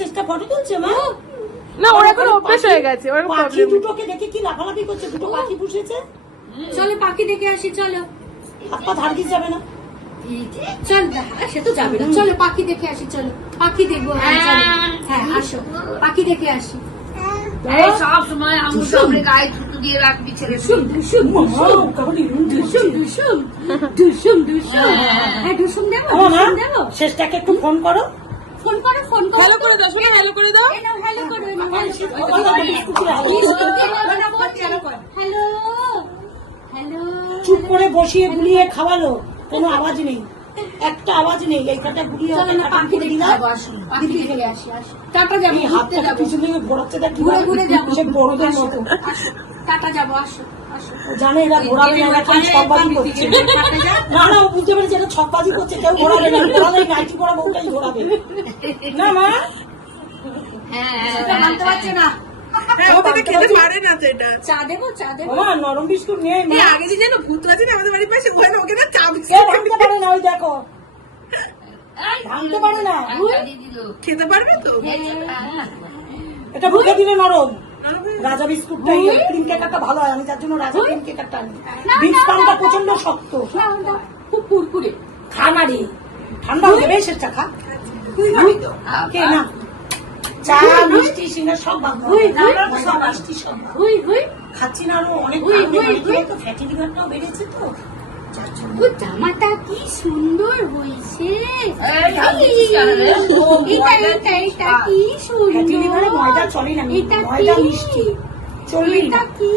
চেষ্টা ফটো তুলছে মা? না ওর এখন অভ্যেস হয়ে গেছে, ওর পাখি দুটোকে দেখে কি লাফালাফি করছে, দুটো পাখি পুষেছে। চলো পাখি দেখে আসি, চলো। হাত পা ধারকিস যাবে না? চল, সে তো যাবে না, চলো পাখি দেখে আসি, চলো পাখি দেখবো। হ্যাঁ আসো, পাখি দেখে আসি। সব সময় আমার সামনে গায়ে থুতু দিয়ে রাখবি ছেলে। ঢুসুম ঢুসুম ঢুসুম ঢুসুম ঢুসুম ঢুসুম। হ্যাঁ ঢুসুম দেবো, ঢুসুম দেবো। শেষটাকে একটু ফোন করো। ফোন করো, ফোন করো। হ্যালো করে দাও, শোনো হ্যালো করে দাও। হ্যালো করো, হ্যালো হ্যালো। চুপ করে বসিয়ে গুলিয়ে খাওয়ালো, কোনো আওয়াজ নেই, একটা আওয়াজ নেই। এইখানটা গুলিয়ে চলো না পাখি দেখে যাবো, আসো পাখি দেখে আসি। আসো টাটা যাবো, ঘুরতে হাতটা যাবো, পিছনে ঘোরাচ্ছে, দেখ ঘুরে ঘুরে যাবো। সে বড়দের মতো। আসো টাটা যাবো, আসো আসো। জানে এরা ঘোরাবে না, এখন ছকবাজি করছে। না না, ও বুঝতে পেরেছে এটা ছকবাজি করছে, কেউ ঘোরাবে না, ঘোরালে নাইটি পরা বউটাই ঘোরাবে না মা। সেটা মানতে পারছে না। খেতে পারে না তো এটা। চা দেবো, চা দেবো। মা নরম বিস্কুট নেই মা। আগে যে যেন ভূত আছে না আমাদের বাড়ির পাশে, ওকে না চা কেউ ভাঙতে পারে না, ওই দেখো ভাঙতে পারে না। খেতে পারবে তো? এটা মুখে দিলে নরম। রাজা বিস্কুটটা ক্রিম কেকারটা ভালো হয়, আমি যার জন্য রাজা ক্রিম কেকারটা আনি। বিস্কুট পানটা প্রচন্ড শক্ত, খুব কুরকুরে। খা না রে, ঠান্ডা হয়ে যাবে। এসে চা খা, কে না চা মিষ্টি সিঙ্গার সব ভালো, সব মিষ্টি সব ভালো। হুই হুই। খাচ্ছি না, আরো অনেক ফ্যাটি লিভারটাও বেড়েছে তো। ও জামাটা কি সুন্দর হয়েছে। এটা কি ফ্যাটি লিভারে সুন্দর। ময়দা চলে না, এটা ময়দা কি? মিষ্টি চলবেই না। এটা কি?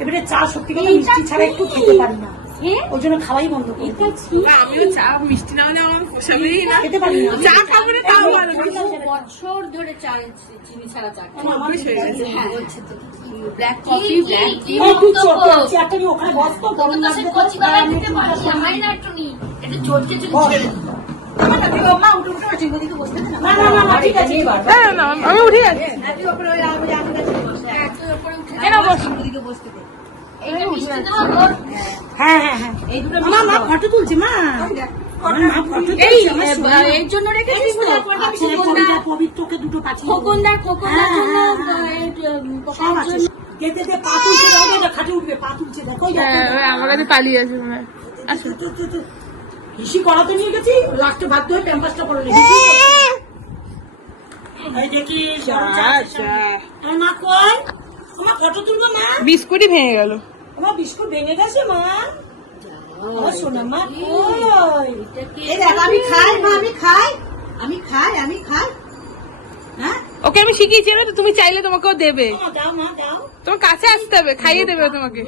এবারে চা সত্যি কথা মিষ্টি ছাড়া একটু খেতে পারি না, হ্যাঁ? ওই জন্য খাওয়াই বন্ধ করি। এটা কি? আমিও চা মিষ্টি না হলে আমার পোষাবেই না। খেতে পারি না। চা খাবো না তাও ভালো। বছর ধরে চা চিনি ছাড়া চা খাই। অভ্যেস হয়ে গেছে। হ্যাঁ ব্ল্যাক কফি, ব্ল্যাক টি। এই তুই চেয়ারটা নিয়ে ওখানে বস তো, গরম লাগবে তো। না না না না, ঠিক আছে। হ্যাঁ না আমি উঠে যাচ্ছি। কেন বস? হ্যাঁ হ্যাঁ হ্যাঁ, মা মা ফটো তুলছে মা। মা ফটো তুলছে আমার সোনা। এর জন্য রেখেছিস তো? আছে, কবিতা পবিত্রকে দুটো পাঠিয়ে দেবো। খোকনদার জন্য সব আছে। যেতে দে, পা তুলছে, দাও না, খাটে উঠবে, পা তুলছে, দেখো এই দেখো। আমার কাছে পালিয়ে আছে মনে হয়। হিসি করাতে নিয়ে গেছি, লাস্টে বাধ্য হয়ে ক্যাম্পাসটা পড়ে নিয়েছি। এই দেখিস, আমার মা কই? আমার ফটো তুলবো মা। বিস্কুটই ভেঙে গেল। আমার বিস্কুট ভেঙে গেছে মা। আমার সোনা মা কই? এই দেখ, আমি খাই মা, আমি খাই, আমি খাই, আমি খাই। হ্যাঁ ওকে আমি শিখিয়েছি না তো, তুমি চাইলে তোমাকেও দেবে। মা দাও, মা দাও। তোমার কাছে আসতে হবে, খাইয়ে দেবে ও তোমাকে।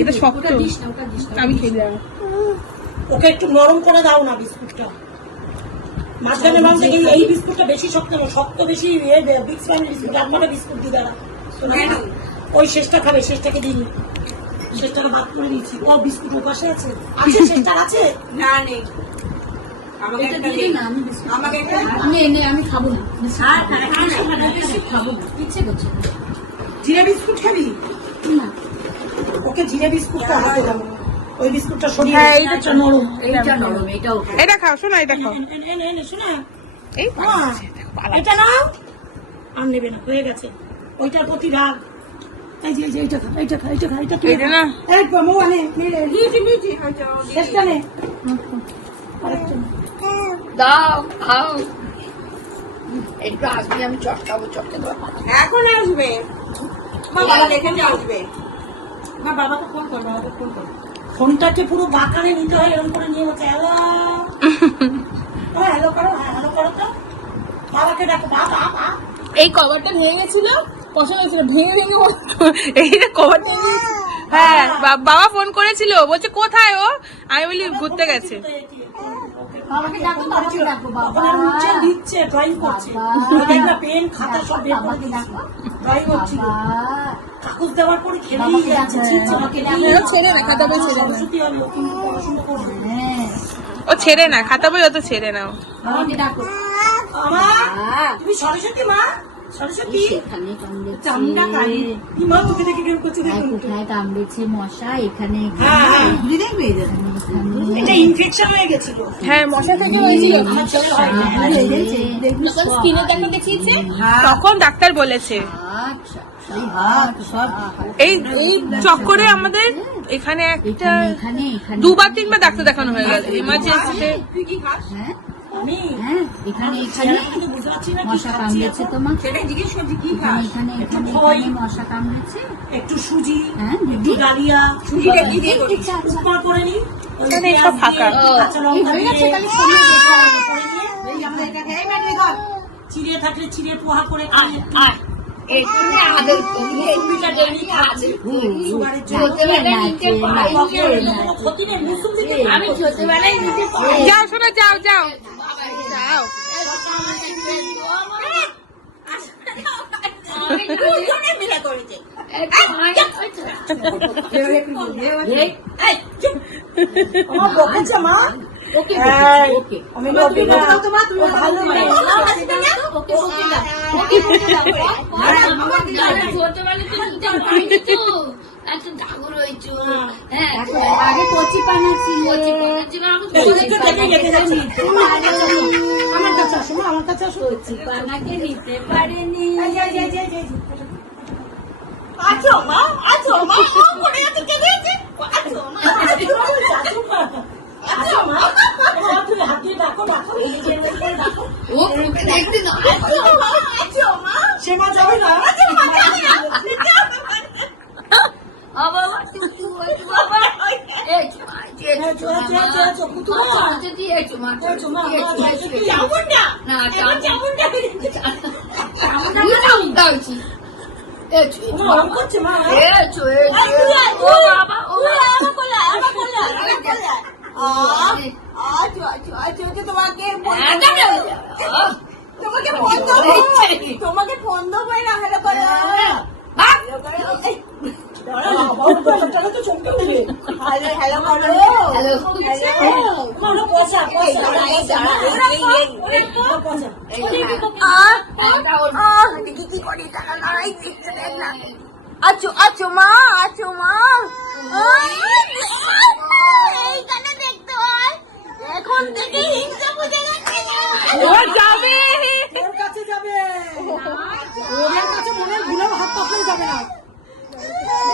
এটা শক্ত, আমি খেয়ে যাবো। ওকে একটু নরম করে দাও না বিস্কুটটা। মাঝখানে নরম থেকে এই বিস্কুটটা বেশি শক্ত না, শক্ত বেশি বিগ স্প্যান বিস্কুট। আপনারা বিস্কুট দিয়ে দাঁড়া, ওই শেষটা খাবে, শেষটাকে দিইনি, শেষটাকে বাদ করে দিয়েছি। ও বিস্কুট ও পাশে আছে, আছে শেষটার আছে না নেই। আমাকে একটা দিন না, আমাকে একটা আমি খাবো না, খাবো না। ইচ্ছে করছে জিরে বিস্কুট খাবি না। ওকে জিরে বিস্কুটটা হাতে দাও, ওই বিস্কুটটা সরিয়ে হ্যাঁ, এইটা নরম। এইটা নরম, এটাও এটা খাও, শোনা এটা খাও। এনে শোনা, এই এটা নাও। আর নেবে না, হয়ে গেছে, ওইটার প্রতি রাগ। এই যে এইটা খা, এইটা খা, এইটা খা, এটা তুই এটা না। একদম ও আনে, শেষটা নে, আরেকটা নে। দাও খাও, একটু আসবি, আমি চটকাবো, চটকে দেবো। এখন আসবে বাবা, এখানে আসবে। না বাবাকে ফোন কর, বাবাকে ফোন কর। ফোনটাকে পুরো বাঁকানে নিতে হয়, এরকম করে নিয়ে বলছে হ্যালো। হ্যালো করো, হ্যাঁ হ্যালো করো তো। বাবাকে ডাকো, বাবা বাবা। এই কভারটা ভেঙে গেছিল, পছন্দ হয়েছিল, ভেঙে ভেঙে এই কভারটা। হ্যাঁ বাবা ফোন করেছিল, বলছে কোথায় ও, আমি বলি ঘুরতে গেছে। বাবাকে ডাকো, বাবাকে ডাকো, বাবা দিচ্ছে, ড্রয়িং করছে, পেন খাতা সব বের করে দিচ্ছে, ড্রয়িং হচ্ছিল। কাগজ দেওয়ার পরে খেলেই যাচ্ছে, ছেড়ে না খাতা বই, ছেড়ে না সরস্বতী আর লক্ষ্মী পড়াশোনা করবে। ও, ছেড়ে না খাতা বই, অত ছেড়ে নাও। বাবাকে ডাকো। মা, তুমি সরস্বতী মা? সরস্বতী সেখানে কামড়েছে চামড়া কালি ইমা তোকে দেখে কেউ করছে আর দেখুন তো। কোথায় কামড়েছে মশা এখানে হ্যাঁ, হ্যাঁ। ঘুরে দেখবে এখানে এটা ইনফেকশন হয়ে গেছিল হ্যাঁ মশা থেকে হয়েছিল আমার ছেলে হয় না। যখন স্কিনে দেখা দেখিয়েছে তখন ডাক্তার বলেছে আচ্ছা এই এই চক্করে আমাদের এখানে একটা এখানে এখানে 2 বার 3 বার ডাক্তার দেখানো হয়ে গেল ইমার্জেন্সিতে। হ্যাঁ আমি হ্যাঁ এখানে এখানে কিন্তু বুঝতে পারছি না কি মশা খাচ্ছি কামড়েছে এখন। তোমার সেটাই জিজ্ঞেস করছি কি এখানে খাস এখানে একটু এখানে খই, এখানে মশা কামড়েছে একটু সুজি, হ্যাঁ একটু দিদি ডালিয়া, সুজিটা কি দিয়ে করিস? উপমা করে নি ওই এখানে পেঁয়াজ সব ফাঁকা। দিয়ে, কাঁচা এই লঙ্কা হয়ে দিয়ে, গেছে তাহলে সরিয়ে দে করে নিয়ে, চিড়ে থাকলে চিড়ে পোহা করে খাই একটু। আর এই তুমি আদর করলে মুসুম্বিটা ডালি খাচ্ছি, সুগারের জন্য। ছোটবেলায় নিতে পারি কোনো ক্ষতি নেই, মুসুম্বি দিয়ে আমি ছোটবেলায় নিতে পারি যাও শোনা যাও যাও যাও আমি দুজনে মিলে করেছি আমার বকেছে মা। ওকে এই, ওকে আমি বকি না। ও ভালো মেয়ে। ওকে ওকে দাও ওকে ওকে দাও ছোটবেলায় তো নিতে পারিনি তো এত ঠাকুর হয়েছ হ্যাঁ আগে কচি পানা ছিল এই, একটু দেখে রেখে যাচ্ছি। আমার কাছে আসো মা, আমার কাছে আসো। পানাকে নিতে পারেনি এই, এই, এই, এই, এই। আছো মা, আছো মা, ও পড়ে গেছে, কেঁদে গেছে। আছো মা, আছো মা, আছো মা। ও, তুমি হাত দিয়ে ডাকো, ডাকো, এই যে করে ডাকো। ও দেখতে না আছো মা। সে মা যাবে না। আছো মা, যাবে না। বাবা বাবা এই চুমা আছো, আছো, আছো, আছো, কুতু মা। এই চুমা আছো মা, মা, তুই যাবুন না। না এবার যাবুন না। দাওছি এই চু মা, ওরম করছে মা। এই চু ও বাবা ও তোমাকে বন্ধ করে না হলো করে বাবু ব্যাপারটা তো চমকে উঠবে। হ্যালো করো হ্যালো মা, ওরা পয়সা, পয়সা। ওরা পয়সা। আছো আছো মা আছো মা এইখানে দেখতে হয় এখন থেকে হিংসা বুঝে গেছে ও যাবে ওর কাছে যাবে। ওদের কাছে মনে হয় ভুলেও হাত পাতলেই যাবে না।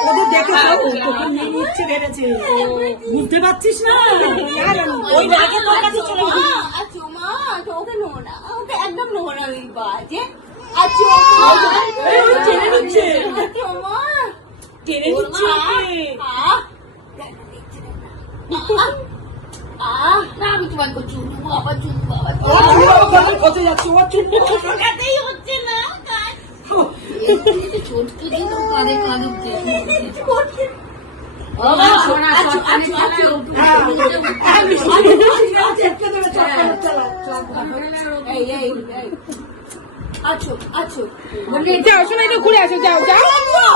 ওদের দেখে তোকে নিয়ে নিচ্ছে ভেবেছে। বুঝতে পারছিস না? ওই রাগে তোর কাছে চলে গেছে। আছো মা ওকে নোনা ওকে একদম নোনা ওই বাজে আছো মা এই, ওই টেনে নিচ্ছে। আছো মা টেনে নিচ্ছে ওকে। না আমি তোমার চুমু বাবা চুমু বাবা ও চুল বাবার কাছে যাচ্ছে, ও চুল ওটাতেই হচ্ছে না ছোট দিন কাঁদে কাঁদে আছো আছো যাও শোনা একটু ঘুরে আসো যাও যাও ও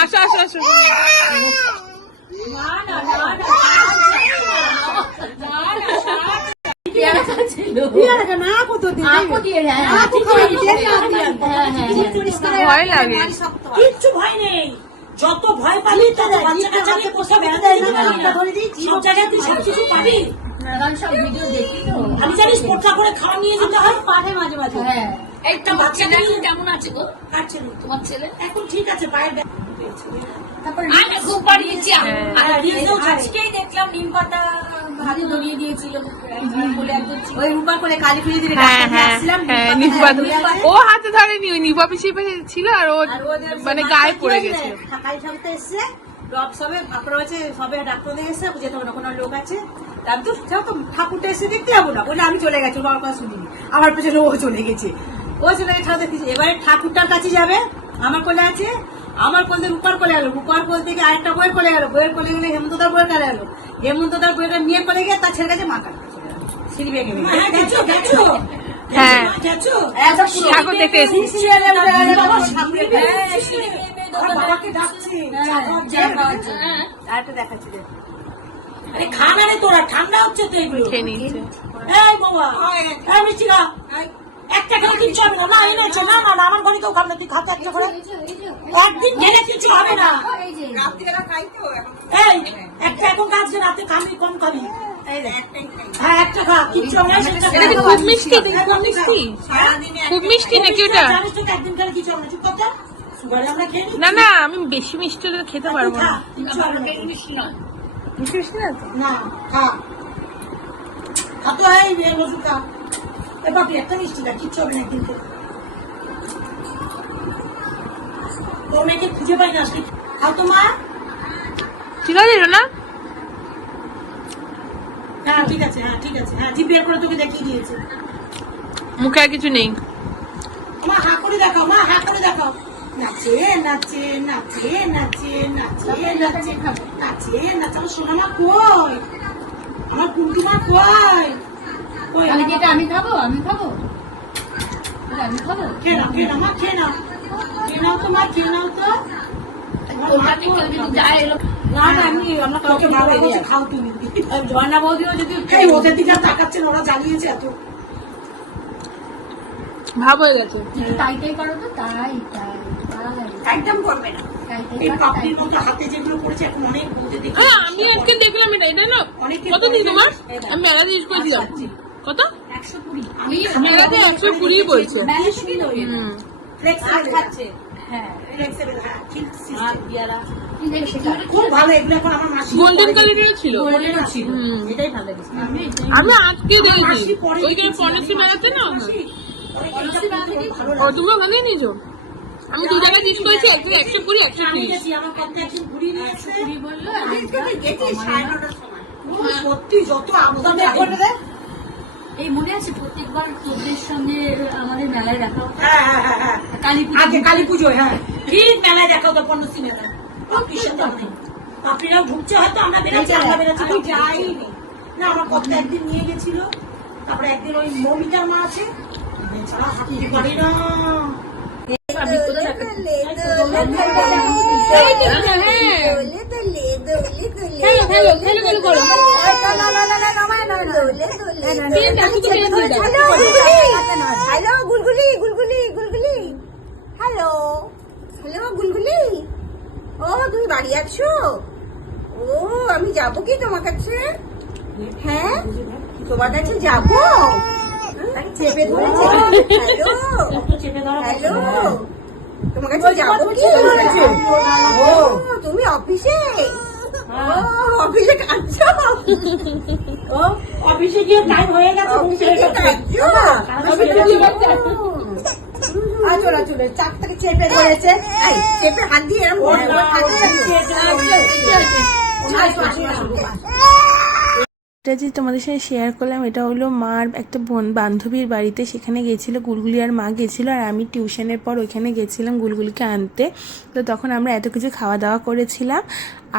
আসো আসো আসো ভয় লাগে কিচ্ছু ভয় নেই। যত ভয় পাবি তত বাচ্চা কাচ্চা নিয়ে কোথাও বেড়াতে যেতে পারবি। সব জায়গায় তুই সব কিছু পাবি। সব ভিডিও দেখি তো আমি জানিস পোটলা করে খাওয়া নিয়ে যেতে হয়। পারে মাঝে মাঝে হ্যাঁ একটা বাচ্চা দেখুন কেমন আছে গো কার ছেলে? তোমার ছেলে এখন ঠিক আছে, পায়ের ব্যথা। তারপর আমি খুব বাড়িয়েছি আজকেই দেখলাম নিম পাতা হাতে ধরিয়ে দিয়েছিল বলে একদম ওই রূপার করে কালী পুজো দিলে হ্যাঁ হ্যাঁ হ্যাঁ নিপা ও হাতে ধরেনি ওই নিপা পিছিয়ে ছিল আর ও মানে গায়ে পড়ে গেছে কালী ঠাকুরটা এসছে রব সবে ভাপড়া হয়েছে সবে ডাক্তার দিয়ে এসছে যেতে হবে না কোনো লোক আছে তার তো যাও তো ঠাকুরটা এসে দেখতে যাবো না বলে আমি চলে গেছি ওর বাবার কথা শুনিনি আমার পেছনে ও চলে গেছে ঠাকুর দেখেছি এবারে ঠাকুরটার কাছে যাবে আমার কোলে আছে আমার কোল দিয়ে রূপার কোলে গেল রূপার কোল থেকে আরেকটা বইয়ের কোলে গেল বইয়ের কোলে গেলে হেমন্তদার বইয়ের কাছে গেল হেমন্তদার বইয়ের নিয়ে কোলে গিয়ে তার ছেলের কাছে মাথা সিঁড়ি বেগে হ্যাঁ, গেছো, গেছো। হ্যাঁ। গেছো। ঠাকুর দেখতে এসেছি আমার বাবাকে ডাকছি। হ্যাঁ আরেকটা দেখাচ্ছি দেখ। আরে খা না রে তোরা, ঠান্ডা হচ্ছে তো এগুলো। খেয়ে নিয়েছে। এই বাবা, এই মিষ্টি খা। একটা খেলে কিচ্ছু হবে না। না এনেছে, না না না, আমার ঘরে কেউ খাবে না, তুই খাতে একটা করে। একদিন খেলে কিছু হবে না। এই একটা এখন কাজকে রাতে খাবি, কম খাবি। হ্যাঁ একটা খা, কিচ্ছু হবে না। সেটা এটা কি খুব মিষ্টি? এটা কি খুব মিষ্টি? খুব মিষ্টি নাকি ওটা? জানিস তো একদিন খেলে কিছু হবে না, চুপ কর তো। সুগারে আমরা খেয়ে নিই। না না, আমি বেশি মিষ্টি হলে খেতে পারবো খা, না। কিচ্ছু হবে না। মিষ্টি মিষ্টি না তো? না, খা। খা তো, এই ওষুধ খা। এ বাপরে, একটা মিষ্টি খা, কিচ্ছু হবে না একদিন খেলে। তোর মেয়েকে খুঁজে পাই না আজকে। খাও তো মা। ঠিক আছে না? হ্যাঁ ঠিক আছে, হ্যাঁ ঠিক আছে, হ্যাঁ জিভ বের করে তোকে দেখিয়ে দিয়েছে। মুখে আর কিছু নেই। মা হা করে দেখাও, মা হা করে দেখাও। নাচে নাচে নাচে নাচে নাচে নাচে নাচে নাচে। আমার সোনা মা কই? আমার কুন্টু মা কই? কই আমি যেটা আমি খাবো, আমি খাবো, আমি খাবো। খেয়ে নাও, খেয়ে নাও মা, খেয়ে নাও, খেয়ে নাও তো মা, খেয়ে নাও তো। আমার মা কই? যাই এলো না না, আমরা কাউকে ভালো বলছি, খাও তুমি। ঝর্ণা বৌদিও যদি এই ওদের দিকে আর তাকাচ্ছেন, ওরা জ্বালিয়েছে এত। ভাব হয়ে গেছে। তাই তাই করো তো, তাই তাই তাই একদম করবে না। তাই তাই এই করো, তাই পাপড়ির মধ্যে হাতে যেগুলো পড়েছে, এখন অনেক বলতে দেখি। হ্যাঁ, আমি আজকে দেখলাম এটা। এটা না কত দিন তোমার? আমি মেলা জিজ্ঞেস করেছিলাম। কত? 120 মেলাতে 120 বলছে। ব্যালেন্স কি নয় হুম। ফ্লেক্সিবল খাচ্ছে। হ্যাঁ Flexible, হ্যাঁ, ঠিক system। আর দিয়ারা তাই সেটা খুব ভালো, এগুলো এখন আমার মাসি গোল্ডেন কালারের ছিল। গোল্ডেনও ছিল। হুম। এটাই ভালো লেগেছে। আমি আজকে দেখেছি মাসি পরে ওইখানে দেখেছি, পনেরো মেলাতে না। মাসি, পরে এইটা ভালো ও লাগে। তুমি ওখানে নিয়েছো? আমি দু জায়গায় জিজ্ঞেস করেছি, একজন 120 আমি 130। গেছি, আমার কত একজন ঘুরিয়ে নিয়েছে। বললো আমি গেছি 9:30টার সময়। ও, সত্যি যত আবদার এই মনে আছে প্রত্যেকবার তোদের সঙ্গে আমাদের মেলায় দেখা হতো? হ্যাঁ হ্যাঁ হ্যাঁ হ্যাঁ, কালী আগে কালী পুজো, হ্যাঁ ঠিক মেলায় দেখা হতো, পণ্যশ্রী মেলায়। পাপড়ির সাথে আমাদের পাপড়িরাও ঢুকছে, হয়তো আমরা বেরোচ্ছি, আমরা বেরোচ্ছি, আমি যাইনি না। আমার কত একদিন নিয়ে গেছিল, তারপরে একদিন ওই মৌমিতার মা আছে, এছাড়া হাঁটতে পারি না। হ্যালো গুলগুলি গুলগুলি গুলগুলি, হ্যালো হ্যালো গুলগুলি, ও তুমি বাড়ি আছো? ও আমি যাবো কি তোমার কাছে? হ্যাঁ তোমার কাছে যাবো, চেপে ধরেছে। হ্যালো চেপে ধরা হ্যালো, তোমার কাছে যাবো কি? ও তুমি অফিসে? ও অফিসে কাঁদছো? ও অফিসে গিয়ে টাইম হয়ে গেছে, অফিসে কি কাঁদছো? চলে চলে চাকটাকে চেপে ধরেছে, এই, চেপে হাত দিয়ে এরম করে এটা যে তোমাদের সাথে শেয়ার করলাম, এটা হলো মার একটা বান্ধবীর বাড়িতে। সেখানে গেছিলো গুলগুলি আর মা গেছিলো, আর আমি টিউশনের পর ওইখানে গেছিলাম গুলগুলিকে আনতে। তো তখন আমরা এত কিছু খাওয়া দাওয়া করেছিলাম।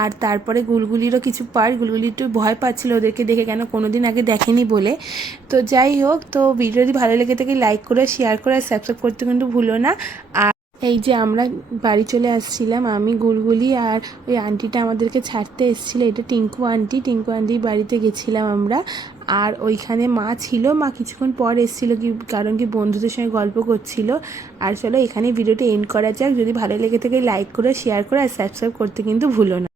আর তারপরে গুলগুলিরও কিছু গুলগুলি একটু ভয় পাচ্ছিল ওদেরকে দেখে, কেন কোনোদিন আগে দেখেনি বলে। তো যাই হোক, তো ভিডিও যদি ভালো লেগে থাকে লাইক করে, শেয়ার করে, আর সাবস্ক্রাইব করতে কিন্তু ভুলো না। আর এই যে আমরা বাড়ি চলে আসছিলাম, আমি গুলগুলি আর ওই আন্টিটা আমাদেরকে ছাড়তে এসেছিলো, এটা টিঙ্কু আন্টির বাড়িতে গেছিলাম আমরা। আর ওইখানে মা ছিল, মা কিছুক্ষণ পর এসেছিলো, কি কারণ কি বন্ধুদের সঙ্গে গল্প করছিল। আর চলো এখানে ভিডিওটা এন্ড করা যাক। যদি ভালো লেগে থাকে লাইক করে, শেয়ার করে, আর সাবস্ক্রাইব করতে কিন্তু ভুলো না।